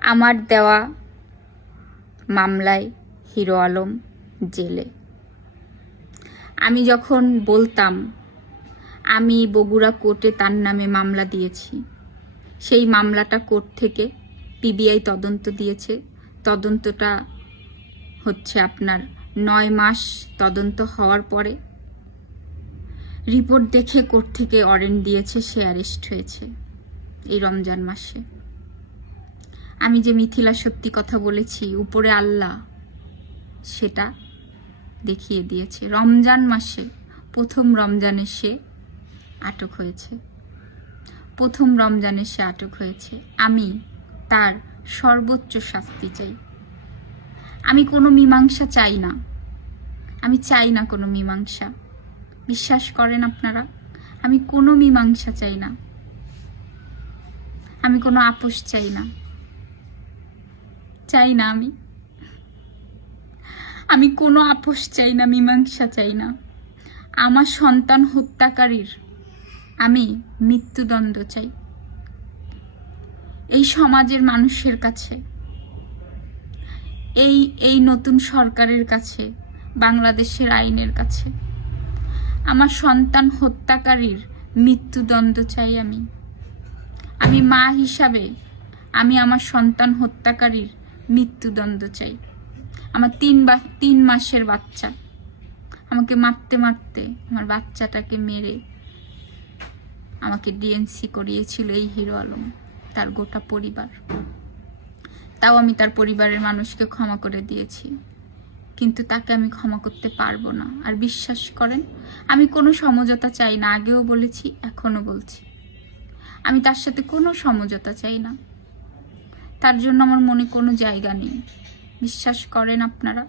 আমার দেওয়া মামলায় হিরো আলম জেলে। আমি যখন বলতাম আমি বগুড়া কোর্টে তার নামে মামলা দিয়েছি, সেই মামলাটা কোর্ট থেকে পিবিআই তদন্ত দিয়েছে। তদন্তটা হচ্ছে আপনার 9 মাস তদন্ত হওয়ার পরে রিপোর্ট দেখে কোর্ট থেকে ওয়ারেন্ট দিয়েছে, সে অ্যারেস্ট হয়েছে এই রমজান মাসে। আমি যে মিথিলা সত্যি কথা বলেছি, উপরে আল্লাহ সেটা দেখিয়ে দিয়েছে। রমজান মাসে প্রথম রমজানে সে আটক হয়েছে, প্রথম রমজানে সে আটক হয়েছে। আমি তার সর্বোচ্চ শাস্তি চাই। আমি কোনো মীমাংসা চাই না, আমি চাই না কোনো মীমাংসা। বিশ্বাস করেন আপনারা, আমি কোনো মীমাংসা চাই না, আমি কোনো আপোষ চাই না, চাই না। আমি কোনো আপোষ চাই না, মীমাংসা চাই না। আমার সন্তান হত্যাকারীর আমি মৃত্যুদণ্ড চাই। এই সমাজের মানুষের কাছে, এই নতুন সরকারের কাছে, বাংলাদেশের আইনের কাছে আমার সন্তান হত্যাকারীর মৃত্যুদণ্ড চাই। আমি মা হিসাবে আমি আমার সন্তান হত্যাকারীর মৃত্যুদণ্ড চাই। আমার 3 মাসের বাচ্চা আমাকে মারতে মারতে আমার বাচ্চাটাকে মেরে আমাকে ডিএনসি করিয়েছিল এই হিরো আলম, তার গোটা পরিবার। তাও আমি তার পরিবারের মানুষকে ক্ষমা করে দিয়েছি, কিন্তু তাকে আমি ক্ষমা করতে পারবো না। আর বিশ্বাস করেন, আমি কোনো সমঝোতা চাই না, আগেও বলেছি এখনো বলছি। আমি তার সাথে কোনো সমঝোতা চাই না, তার জন্য আমার মনে কোনো জায়গা নেই। বিশ্বাস করেন আপনারা,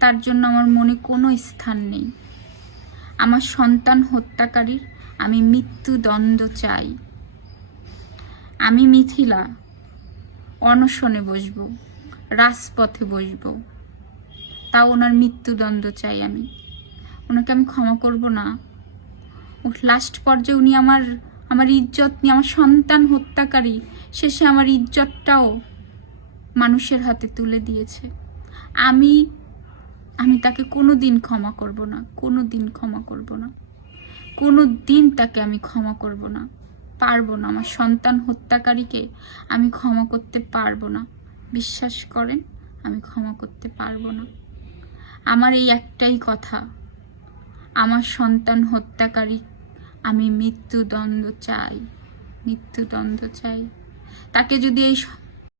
তার জন্য আমার মনে কোনো স্থান নেই। আমার সন্তান হত্যাকারীর আমি মৃত্যুদণ্ড চাই। আমি মিথিলা অনশনে বসবো, রাজপথে বসবো, তাও ওনার মৃত্যুদণ্ড চাই। ওনাকে আমি ক্ষমা করব না। লাস্ট পর্যায়ে উনি আমার ইজ্জত নিয়ে, আমার সন্তান হত্যাকারী শেষে আমার ইজ্জতটাও মানুষের হাতে তুলে দিয়েছে। আমি তাকে কোনো দিন ক্ষমা করব না, কোনো দিন ক্ষমা করব না, কোনো দিন তাকে আমি ক্ষমা করব না, পারবো না। আমার সন্তান হত্যাকারীকে আমি ক্ষমা করতে পারবো না। বিশ্বাস করেন, আমি ক্ষমা করতে পারবো না। আমার এই একটাই কথা, আমার সন্তান হত্যাকারী আমি মৃত্যুদণ্ড চাই, মৃত্যুদণ্ড চাই। তাকে যদি এই